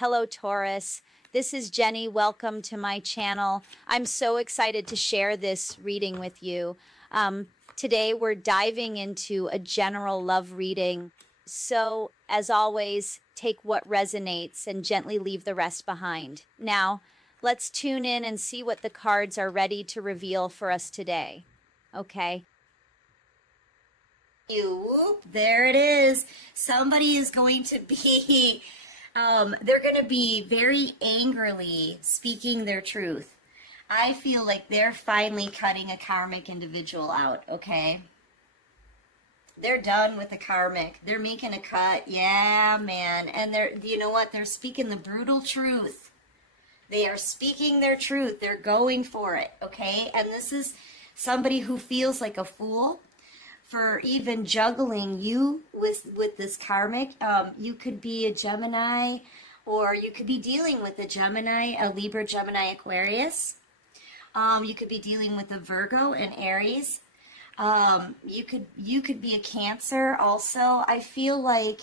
Hello, Taurus. This is Jenny. Welcome to my channel. I'm so excited to share this reading with you. Today, we're diving into a general love reading. So, as always, take what resonates and gently leave the rest behind. Now, let's tune in and see what the cards are ready to reveal for us today. Okay. Whoop, there it is. Somebody is going to be, they're going to be very angrily speaking their truth. I feel like they're finally cutting a karmic individual out, okay? They're done with the karmic. They're making a cut. Yeah, man. And you know what? They're speaking the brutal truth. They are speaking their truth. They're going for it, okay? And this is somebody who feels like a fool for even juggling you with this karmic. You could be a Gemini, or you could be dealing with a Gemini, a Libra, Gemini, Aquarius. You could be dealing with a Virgo and Aries. You could be a Cancer also. I feel like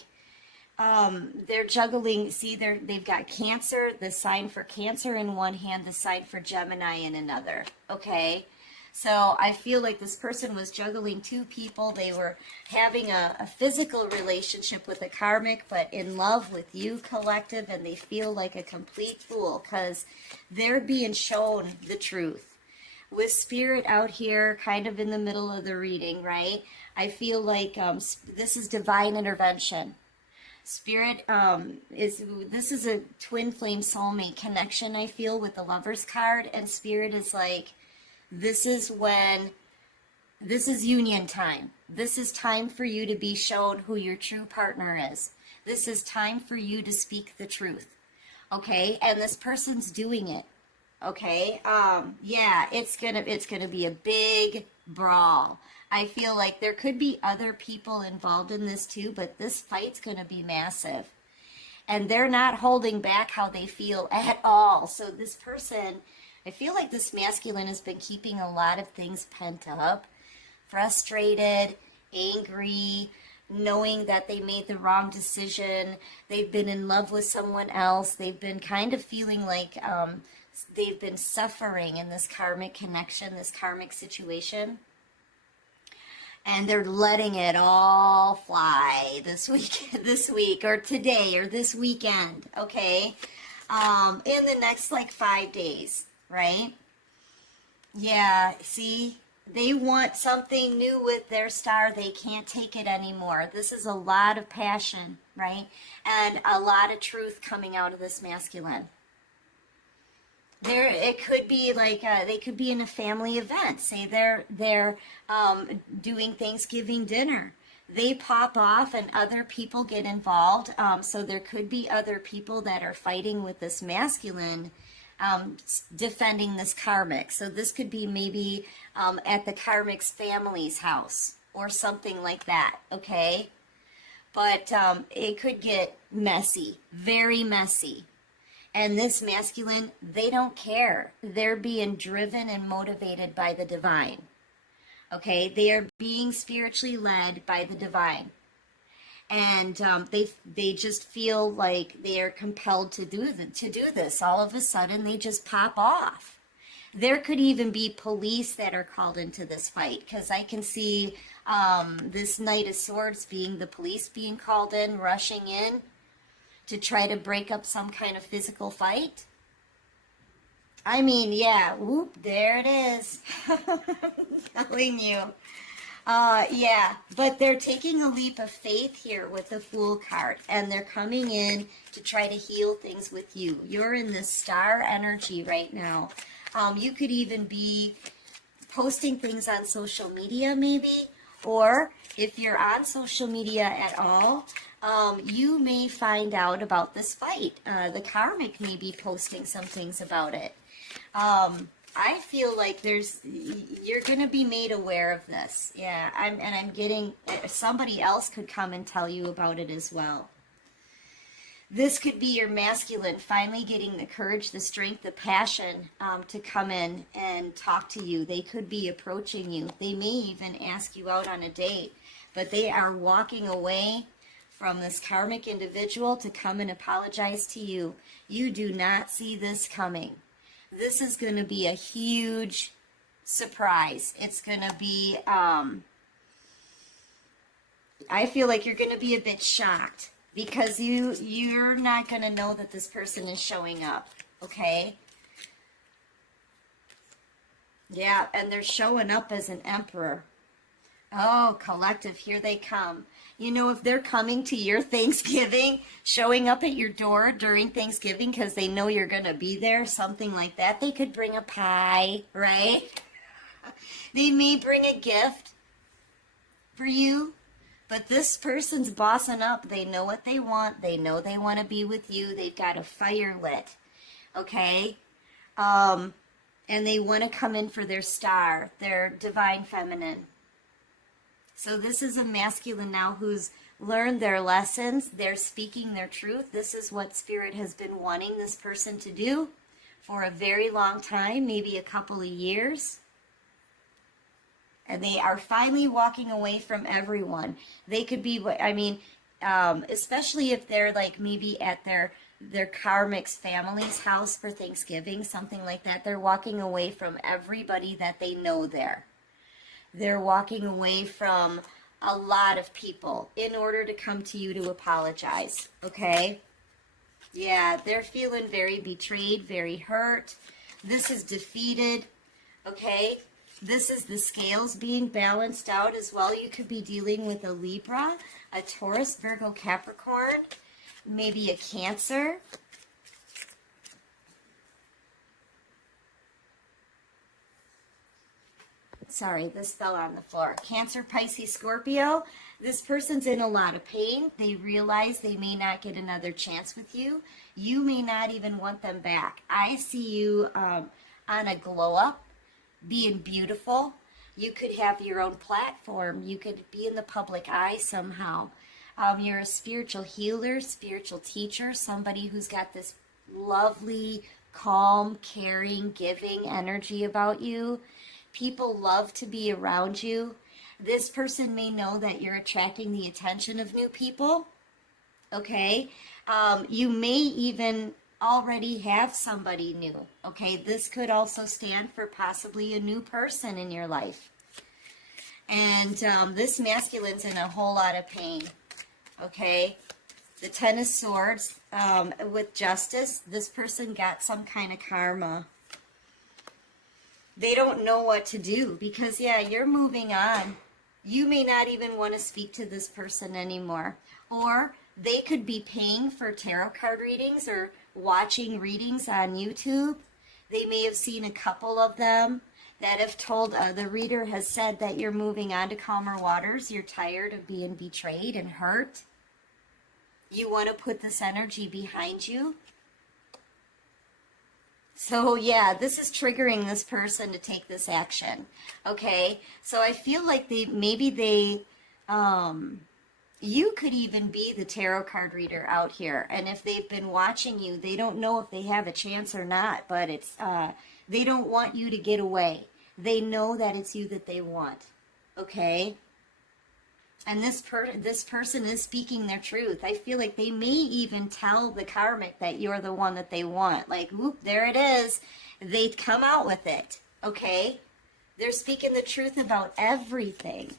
they're juggling. See, they've got Cancer, the sign for Cancer in one hand, the sign for Gemini in another. Okay. So I feel like this person was juggling two people. They were having a physical relationship with a karmic, but in love with you, collective, and they feel like a complete fool because they're being shown the truth. With Spirit out here, kind of in the middle of the reading, right? I feel like this is divine intervention. Spirit this is a twin flame soulmate connection, I feel, with the Lover's card, and Spirit is like, this is union time. This is time for you to be shown who your true partner is. This is time for you to speak the truth. Okay? And this person's doing it. Okay? Yeah, it's gonna be a big brawl. I feel like there could be other people involved in this too, but this fight's gonna be massive. And they're not holding back how they feel at all. So this person, I feel like this masculine has been keeping a lot of things pent up, frustrated, angry, knowing that they made the wrong decision. They've been in love with someone else. They've been kind of feeling like they've been suffering in this karmic connection, this karmic situation. And they're letting it all fly this week or today or this weekend, okay? In the next like 5 days. Right? Yeah, see? They want something new with their star. They can't take it anymore. This is a lot of passion, right? And a lot of truth coming out of this masculine. It could be like they could be in a family event. Say they're doing Thanksgiving dinner. They pop off and other people get involved. So there could be other people that are fighting with this masculine, defending this karmic. So this could be maybe at the karmic's family's house or something like that, okay? But it could get messy, very messy. And this masculine, they don't care. They're being driven and motivated by the divine, okay? They are being spiritually led by the divine. And they just feel like they are compelled to do this. All of a sudden, they just pop off. There could even be police that are called into this fight, because I can see this Knight of Swords being the police being called in, rushing in to try to break up some kind of physical fight. I mean, yeah, whoop, there it is. I'm telling you. Yeah, but they're taking a leap of faith here with the Fool card, and they're coming in to try to heal things with you. You're in this star energy right now. You could even be posting things on social media maybe, or if you're on social media at all, you may find out about this fight. The karmic may be posting some things about it. I feel like you're going to be made aware of this. Yeah, I'm getting, somebody else could come and tell you about it as well. This could be your masculine finally getting the courage, the strength, the passion to come in and talk to you. They could be approaching you. They may even ask you out on a date, but they are walking away from this karmic individual to come and apologize to you. You do not see this coming. This is going to be a huge surprise. It's going to be, I feel like you're going to be a bit shocked because you're not going to know that this person is showing up, okay? Yeah, and they're showing up as an emperor. Oh, collective, here they come. You know, if they're coming to your Thanksgiving, showing up at your door during Thanksgiving because they know you're going to be there, something like that, they could bring a pie, right? They may bring a gift for you, but this person's bossing up. They know what they want. They know they want to be with you. They've got a fire lit, okay? And they want to come in for their star, their divine feminine. So this is a masculine now who's learned their lessons. They're speaking their truth. This is what Spirit has been wanting this person to do for a very long time, maybe a couple of years. And they are finally walking away from everyone. They could be, I mean, especially if they're like maybe at their karmic's family's house for Thanksgiving, something like that. They're walking away from everybody that they know there. They're walking away from a lot of people in order to come to you to apologize, okay? Yeah, they're feeling very betrayed, very hurt. This is defeated, okay? This is the scales being balanced out as well. You could be dealing with a Libra, a Taurus, Virgo, Capricorn, maybe a Cancer. Sorry, this fell on the floor. Cancer, Pisces, Scorpio. This person's in a lot of pain. They realize they may not get another chance with you. You may not even want them back. I see you on a glow up, being beautiful. You could have your own platform. You could be in the public eye somehow. You're a spiritual healer, spiritual teacher, somebody who's got this lovely, calm, caring, giving energy about you. People love to be around you. This person may know that you're attracting the attention of new people. Okay? You may even already have somebody new. Okay? This could also stand for possibly a new person in your life. And this masculine's in a whole lot of pain. Okay? The Ten of Swords with Justice. This person got some kind of karma. They don't know what to do because, yeah, you're moving on. You may not even want to speak to this person anymore. Or they could be paying for tarot card readings or watching readings on YouTube. They may have seen a couple of them that have told, the reader has said that you're moving on to calmer waters. You're tired of being betrayed and hurt. You want to put this energy behind you. So, yeah, this is triggering this person to take this action, okay? So I feel like you could even be the tarot card reader out here. And if they've been watching you, they don't know if they have a chance or not, but it's they don't want you to get away. They know that it's you that they want, okay? And this person is speaking their truth. I feel like they may even tell the karmic that you're the one that they want. Like, whoop, there it is. They come out with it, okay? They're speaking the truth about everything.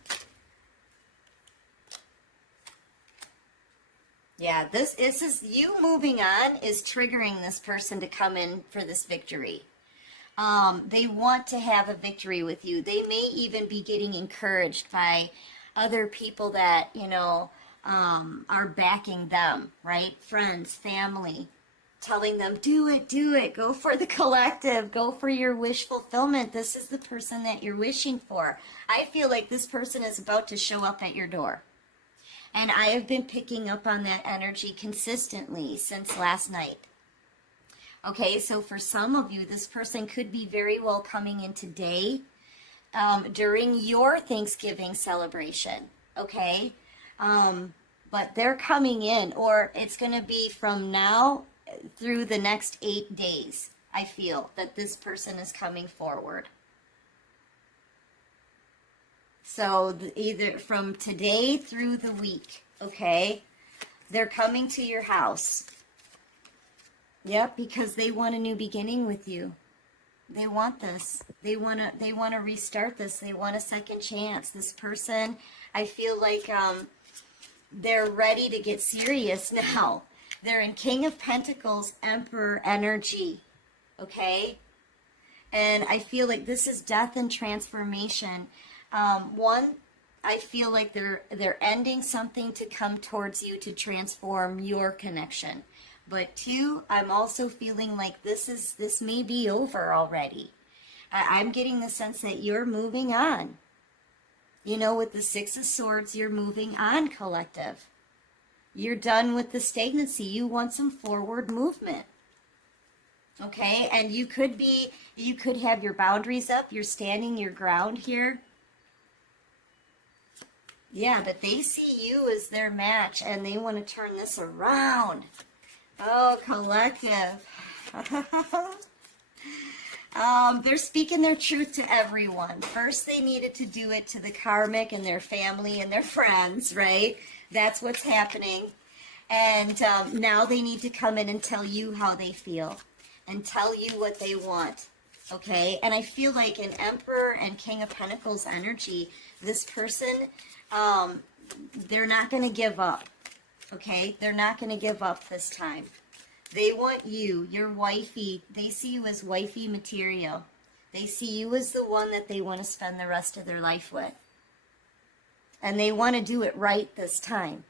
Yeah, this is you moving on is triggering this person to come in for this victory. They want to have a victory with you. They may even be getting encouraged by other people that, you know, are backing them, right? Friends, family, telling them, do it, go for the collective, go for your wish fulfillment. This is the person that you're wishing for. I feel like this person is about to show up at your door. And I have been picking up on that energy consistently since last night. Okay, so for some of you, this person could be very well coming in today, during your Thanksgiving celebration, okay? But they're coming in, or it's going to be from now through the next 8 days, I feel, that this person is coming forward. So either from today through the week, okay? They're coming to your house. Yep, because they want a new beginning with you. They want this. They want to restart this. They want a second chance. This person, I feel like they're ready to get serious now. They're in King of Pentacles, Emperor energy. Okay? And I feel like this is death and transformation. One, I feel like they're ending something to come towards you to transform your connection. But two, I'm also feeling like this may be over already. I'm getting the sense that you're moving on. You know, with the Six of Swords, you're moving on, collective. You're done with the stagnancy. You want some forward movement. Okay, and you could have your boundaries up. You're standing your ground here. Yeah, but they see you as their match, and they want to turn this around. Oh, collective. They're speaking their truth to everyone. First, they needed to do it to the karmic and their family and their friends, right? That's what's happening. And now they need to come in and tell you how they feel and tell you what they want, okay? And I feel like an Emperor and King of Pentacles energy, this person, they're not going to give up, okay? They're not going to give up this time. They want you, your wifey. They see you as wifey material. They see you as the one that they want to spend the rest of their life with. And they want to do it right this time.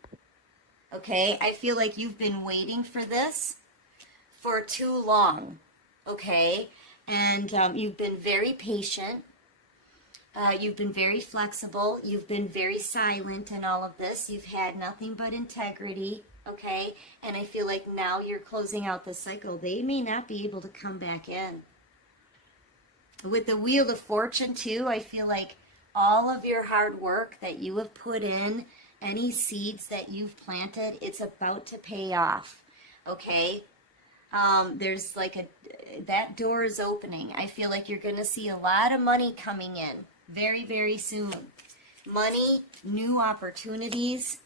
Okay? I feel like you've been waiting for this for too long. Okay? And you've been very patient. You've been very flexible. You've been very silent in all of this. You've had nothing but integrity. Okay, and I feel like now you're closing out the cycle. They may not be able to come back in. With the Wheel of Fortune too, I feel like all of your hard work that you have put in, any seeds that you've planted, it's about to pay off. Okay, there's like that door is opening. I feel like you're going to see a lot of money coming in very, very soon. Money, new opportunities.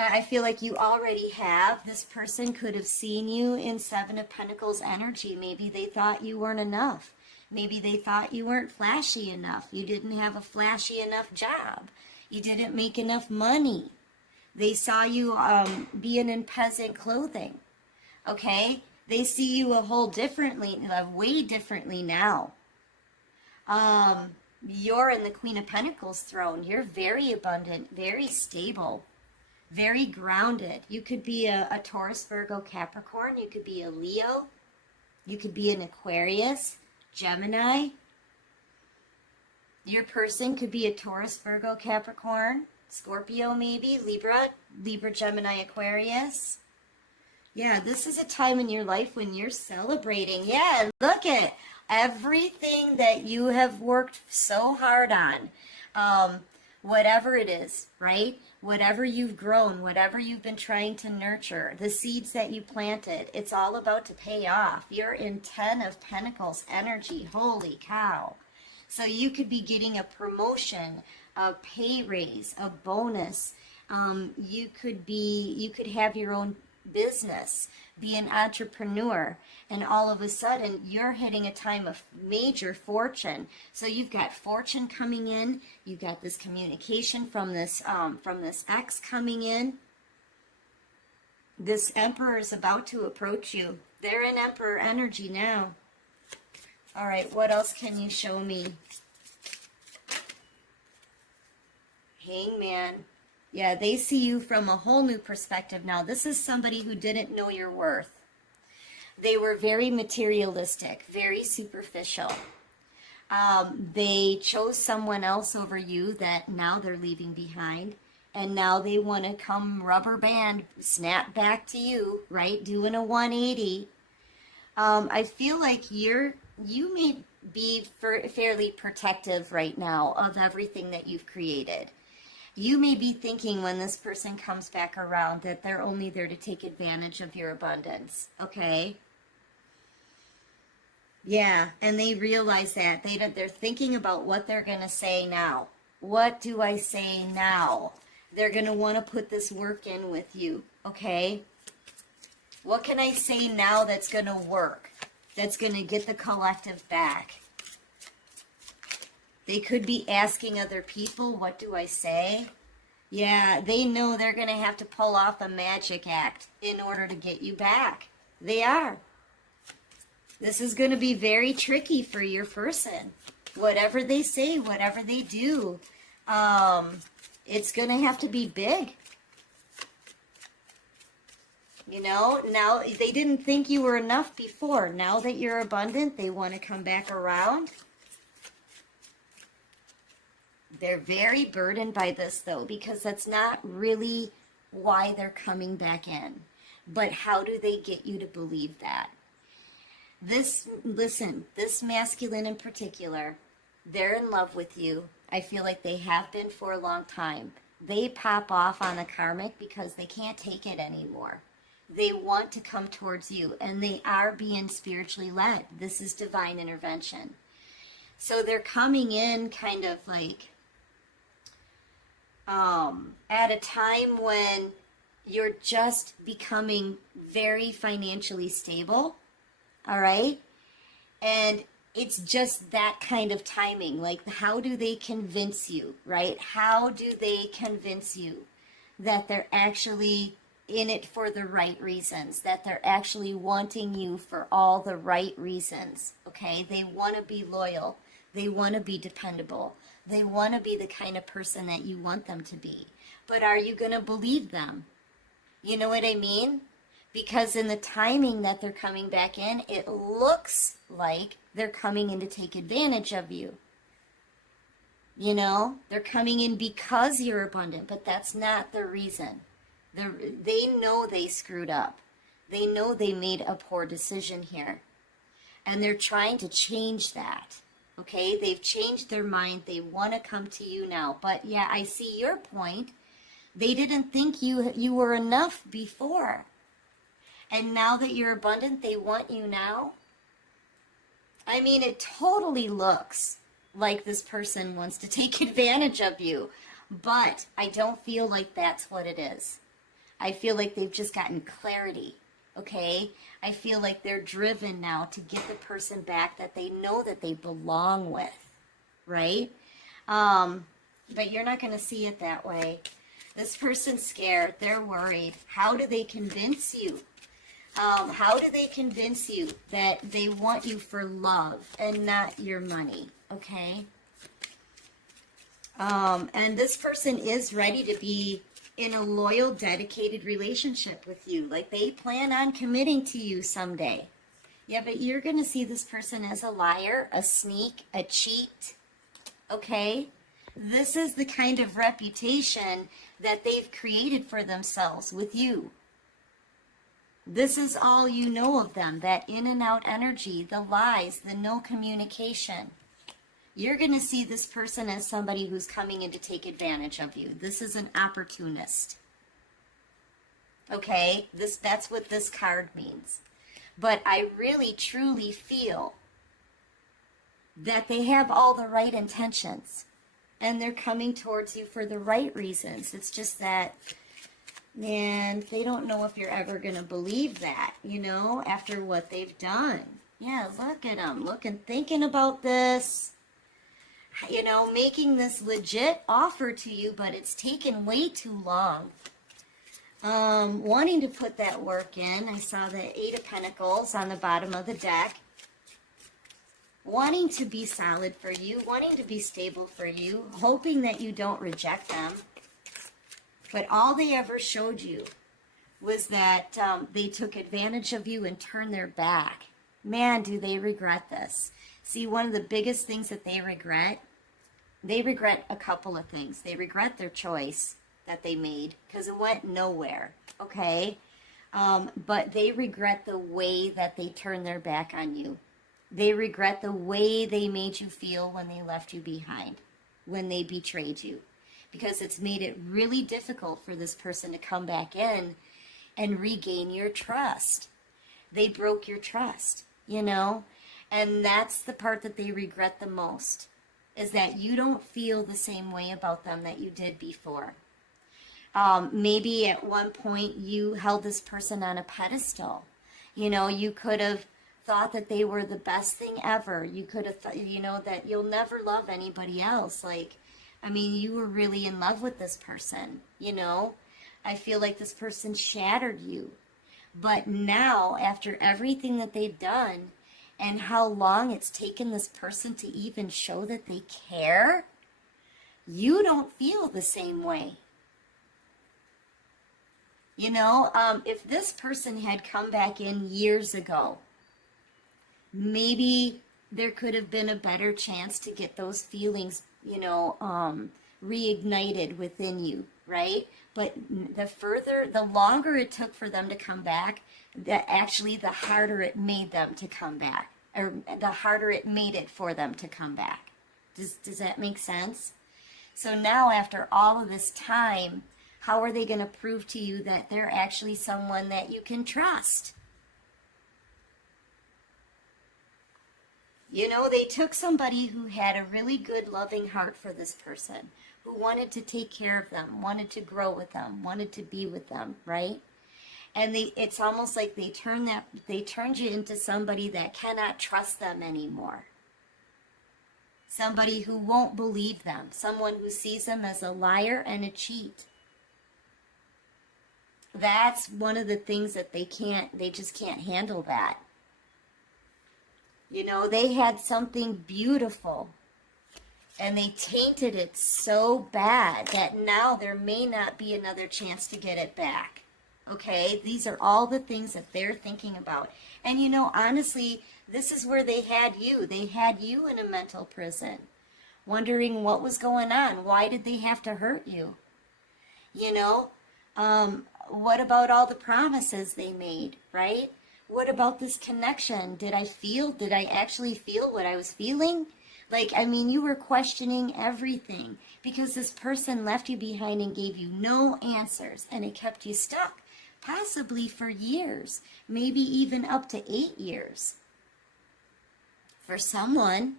I feel like you already have. This person could have seen you in Seven of Pentacles energy. Maybe they thought you weren't enough. Maybe they thought you weren't flashy enough. You didn't have a flashy enough job. You didn't make enough money. They saw you being in peasant clothing. Okay? They see you way differently now. You're in the Queen of Pentacles throne. You're very abundant, very stable. Very grounded. You could be a Taurus, Virgo, Capricorn. You could be a Leo. You could be an Aquarius, Gemini. Your person could be a Taurus, Virgo, Capricorn, Scorpio maybe, Libra, Gemini, Aquarius. Yeah, this is a time in your life when you're celebrating. Yeah, look at everything that you have worked so hard on. Whatever it is, right? Whatever you've grown, whatever you've been trying to nurture, the seeds that you planted, it's all about to pay off. You're in 10 of Pentacles energy. Holy cow. So you could be getting a promotion, a pay raise, a bonus. You could have your own business, be an entrepreneur, and all of a sudden you're hitting a time of major fortune. So you've got fortune coming in, you've got this communication from this ex coming in. This Emperor is about to approach you. They're in Emperor energy now. All right, what else can you show me? Hangman. Yeah, they see you from a whole new perspective now. This is somebody who didn't know your worth. They were very materialistic, very superficial. They chose someone else over you that now they're leaving behind. And now they want to come rubber band, snap back to you, right? Doing a 180. I feel like you may be fairly protective right now of everything that you've created. You may be thinking when this person comes back around that they're only there to take advantage of your abundance, okay? Yeah, and they realize that. They're thinking about what they're going to say now. What do I say now? They're going to want to put this work in with you, okay? What can I say now that's going to work? That's going to get the collective back? They could be asking other people, what do I say? Yeah, they know they're going to have to pull off a magic act in order to get you back. They are. This is going to be very tricky for your person. Whatever they say, whatever they do, it's going to have to be big. You know, now they didn't think you were enough before. Now that you're abundant, they want to come back around. They're very burdened by this, though, because that's not really why they're coming back in. But how do they get you to believe that? Listen, this masculine in particular, they're in love with you. I feel like they have been for a long time. They pop off on the karmic because they can't take it anymore. They want to come towards you, and they are being spiritually led. This is divine intervention. So they're coming in kind of like at a time when you're just becoming very financially stable, all right? And it's just that kind of timing. Like, how do they convince you, right? How do they convince you that they're actually in it for the right reasons, that they're actually wanting you for all the right reasons, okay? They want to be loyal. They want to be dependable. They want to be the kind of person that you want them to be. But are you going to believe them? You know what I mean? Because in the timing that they're coming back in, it looks like they're coming in to take advantage of you. You know, they're coming in because you're abundant, but that's not the reason. They know they screwed up. They know they made a poor decision here. And they're trying to change that. Okay, they've changed their mind. They want to come to you now. But yeah, I see your point. They didn't think you were enough before. And now that you're abundant, they want you now. I mean, it totally looks like this person wants to take advantage of you. But I don't feel like that's what it is. I feel like they've just gotten clarity. Okay, I feel like they're driven now to get the person back that they know that they belong with, right? But you're not going to see it that way. This person's scared. They're worried. How do they convince you? How do they convince you that they want you for love and not your money, okay? And this person is ready to be in a loyal, dedicated relationship with you. Like, they plan on committing to you someday. Yeah, but you're going to see this person as a liar, a sneak, a cheat, okay? This is the kind of reputation that they've created for themselves with you. This is all you know of them, that in and out energy, the lies, the no communication. You're going to see this person as somebody who's coming in to take advantage of you. This is an opportunist. Okay? That's what this card means. But I really, truly feel that they have all the right intentions. And they're coming towards you for the right reasons. It's just that, man, they don't know if you're ever going to believe that, you know, after what they've done. Yeah, look at them. Thinking about this. You know, making this legit offer to you, but it's taken way too long. Wanting to put that work in. I saw the 8 of Pentacles on the bottom of the deck. Wanting to be solid for you, wanting to be stable for you, hoping that you don't reject them. But all they ever showed you was that they took advantage of you and turned their back. Man, do they regret this. See, one of the biggest things that they regret a couple of things. They regret their choice that they made because it went nowhere, okay? But they regret the way that they turned their back on you. They regret the way they made you feel when they left you behind, when they betrayed you, because it's made it really difficult for this person to come back in and regain your trust. They broke your trust, you know? And that's the part that they regret the most, is that you don't feel the same way about them that you did before. Maybe at one point you held this person on a pedestal. You know, you could have thought that they were the best thing ever. You could have thought, you know, that you'll never love anybody else. Like, I mean, you were really in love with this person, you know. I feel like this person shattered you. But now, after everything that they've done and how long it's taken this person to even show that they care, you don't feel the same way. You know, if this person had come back in years ago, maybe there could have been a better chance to get those feelings, you know, reignited within you, right? But the longer it took for them to come back, the harder it made them to come back, or the harder it made it for them to come back. Does that make sense? So now, after all of this time, how are they going to prove to you that they're actually someone that you can trust? You know, they took somebody who had a really good, loving heart for this person, who wanted to take care of them, wanted to grow with them, wanted to be with them, right? And it's almost like they turned you into somebody that cannot trust them anymore. Somebody who won't believe them, someone who sees them as a liar and a cheat. That's one of the things that they just can't handle that. You know, they had something beautiful and they tainted it so bad that now there may not be another chance to get it back. Okay, these are all the things that they're thinking about. And you know, honestly, this is where they had you. They had you in a mental prison, wondering what was going on. Why did they have to hurt you? You know, what about all the promises they made, right? What about this connection? Did I actually feel what I was feeling? Like, I mean, you were questioning everything because this person left you behind and gave you no answers, and it kept you stuck, possibly for years, maybe even up to 8 years. For someone,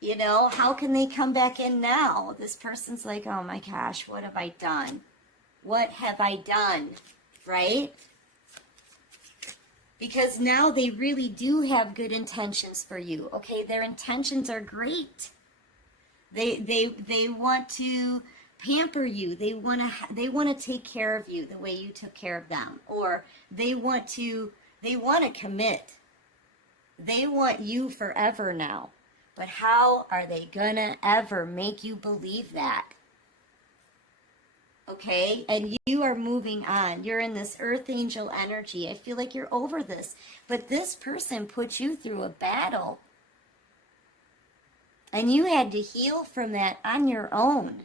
you know, how can they come back in now? This person's like, oh my gosh, what have I done? What have I done? Right? Because now they really do have good intentions for you. Okay, their intentions are great. They want to pamper you. They want to take care of you the way you took care of them, or they want to commit. They want you forever now. But how are they gonna ever make you believe that? Okay, and you are moving on. You're in this earth angel energy. I feel like you're over this. But this person put you through a battle. And you had to heal from that on your own.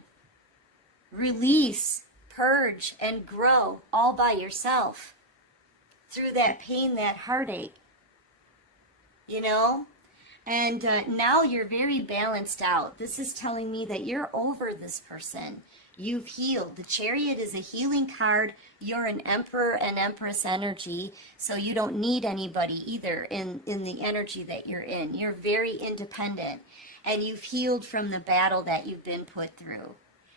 Release, purge, and grow all by yourself. Through that pain, that heartache. You know? And now you're very balanced out. This is telling me that you're over this person. You've healed. The Chariot is a healing card. You're an Emperor and Empress energy, so you don't need anybody either in the energy that you're in. You're very independent, and you've healed from the battle that you've been put through.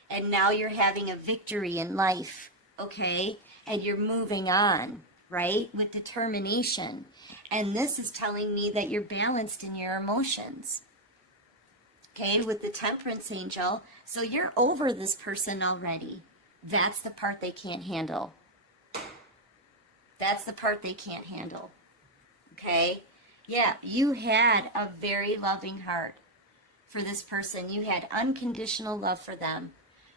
And now you're having a victory in life, okay? And you're moving on, right, with determination. And this is telling me that you're balanced in your emotions. Okay, with the Temperance Angel. So you're over this person already. That's the part they can't handle. That's the part they can't handle. Okay? Yeah, you had a very loving heart for this person. You had unconditional love for them.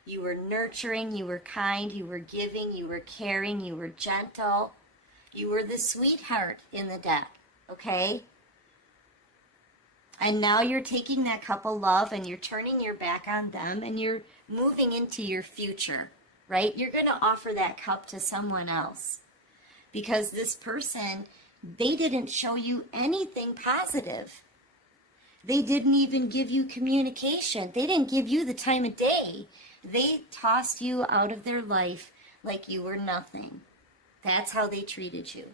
You were nurturing, you were kind, you were giving, you were caring, you were gentle. You were the sweetheart in the deck. Okay? And now you're taking that cup of love and you're turning your back on them and you're moving into your future, right? You're going to offer that cup to someone else because this person, they didn't show you anything positive. They didn't even give you communication. They didn't give you the time of day. They tossed you out of their life like you were nothing. That's how they treated you.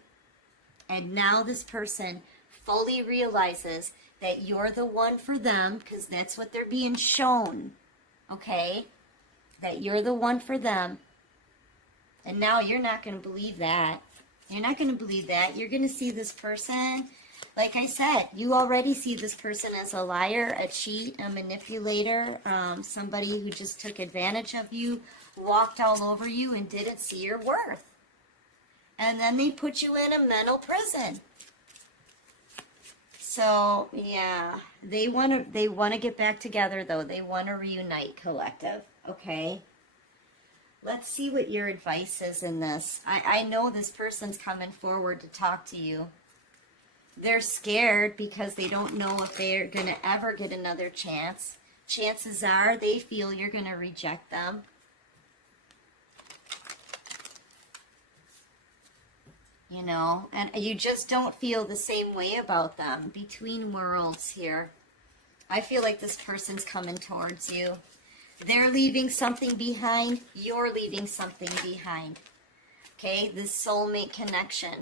And now this person fully realizes that you're the one for them because that's what they're being shown, okay? that you're the one for them. And now you're not going to believe that. You're not going to believe that. You're going to see this person, like I said, you already see this person as a liar, a cheat, a manipulator, somebody who just took advantage of you, walked all over you, and didn't see your worth. And then they put you in a mental prison. So, yeah, they want to get back together, though. They want to reunite, collective, okay? Let's see what your advice is in this. I know this person's coming forward to talk to you. They're scared because they don't know if they're going to ever get another chance. Chances are they feel you're going to reject them. You know, and you just don't feel the same way about them. Between worlds here. I feel like this person's coming towards you. They're leaving something behind. You're leaving something behind. Okay, this soulmate connection.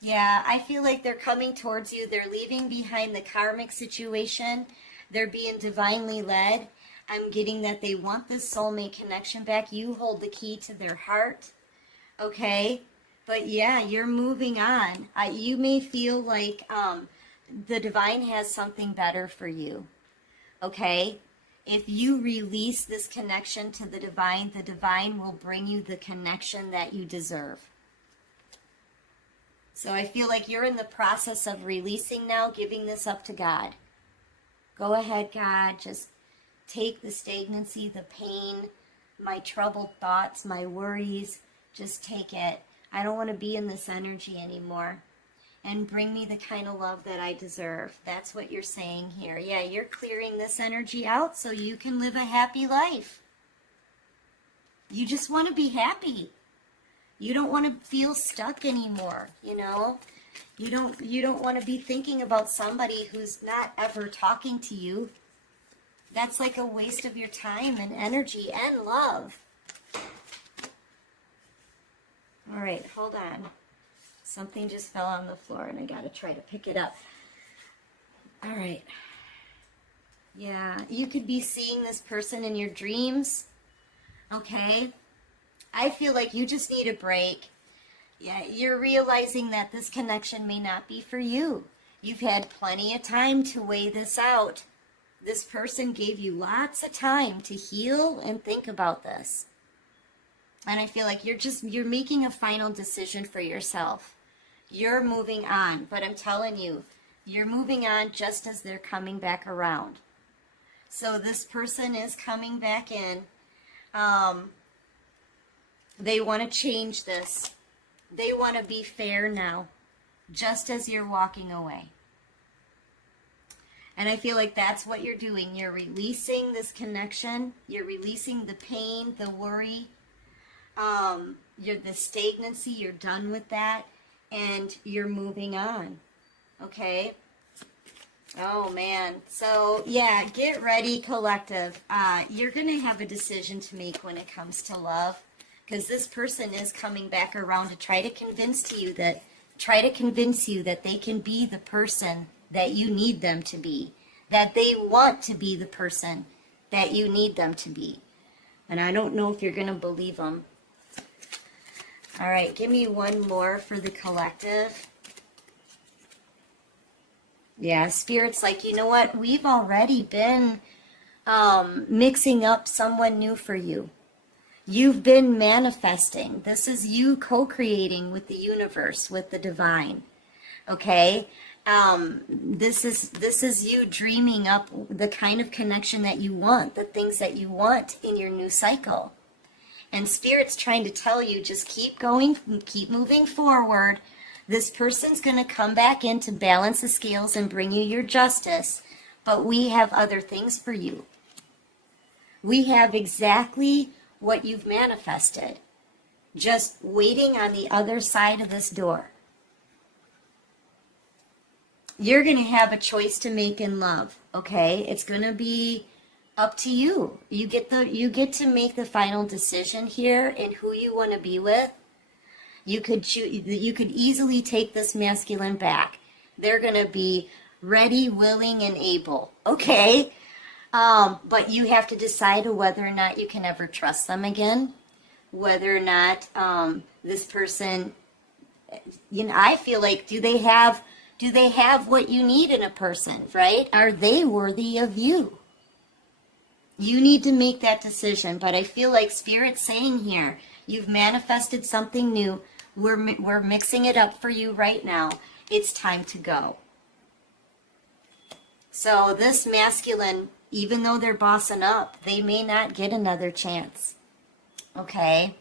Yeah, I feel like they're coming towards you. They're leaving behind the karmic situation. They're being divinely led. I'm getting that they want this soulmate connection back. You hold the key to their heart. Okay? But yeah, you're moving on. You may feel like the divine has something better for you. Okay? If you release this connection to the divine will bring you the connection that you deserve. So I feel like you're in the process of releasing now, giving this up to God. Go ahead, God. Just take the stagnancy, the pain, my troubled thoughts, my worries. Just take it. I don't want to be in this energy anymore. And bring me the kind of love that I deserve. That's what you're saying here. Yeah, you're clearing this energy out so you can live a happy life. You just want to be happy. You don't want to feel stuck anymore, you know? You don't want to be thinking about somebody who's not ever talking to you. That's like a waste of your time and energy and love. All right, hold on. Something just fell on the floor and I got to try to pick it up. All right. Yeah, you could be seeing this person in your dreams. Okay? I feel like you just need a break. Yeah, you're realizing that this connection may not be for you. You've had plenty of time to weigh this out. This person gave you lots of time to heal and think about this. And I feel like you're making a final decision for yourself. You're moving on, but I'm telling you, you're moving on just as they're coming back around. So this person is coming back in. They want to change this. They want to be fair now, just as you're walking away. And I feel like that's what you're doing. You're releasing this connection. You're releasing the pain, the worry, you're the stagnancy. You're done with that. And you're moving on. Okay? Oh, man. So, yeah, get ready, collective. You're going to have a decision to make when it comes to love. Because this person is coming back around to try to convince you that they can be the person that you need them to be. That they want to be the person that you need them to be. And I don't know if you're going to believe them. All right, give me one more for the collective. Yeah, Spirit's like, you know what? We've already been mixing up someone new for you. You've been manifesting. This is you co-creating with the universe, with the divine. Okay? This is you dreaming up the kind of connection that you want, the things that you want in your new cycle. And Spirit's trying to tell you, just keep going, keep moving forward. This person's going to come back in to balance the scales and bring you your justice. But we have other things for you. We have exactly what you've manifested. Just waiting on the other side of this door. You're going to have a choice to make in love, okay? It's going to be up to you. You get to make the final decision here in who you want to be with. You could easily take this masculine back. They're going to be ready, willing, and able. Okay? But you have to decide whether or not you can ever trust them again, whether or not this person, I feel like, do they have what you need in a person, right? Are they worthy of you? You need to make that decision. But I feel like Spirit's saying here, you've manifested something new. We're mixing it up for you right now. It's time to go. So this masculine, even though they're bossing up, they may not get another chance. Okay?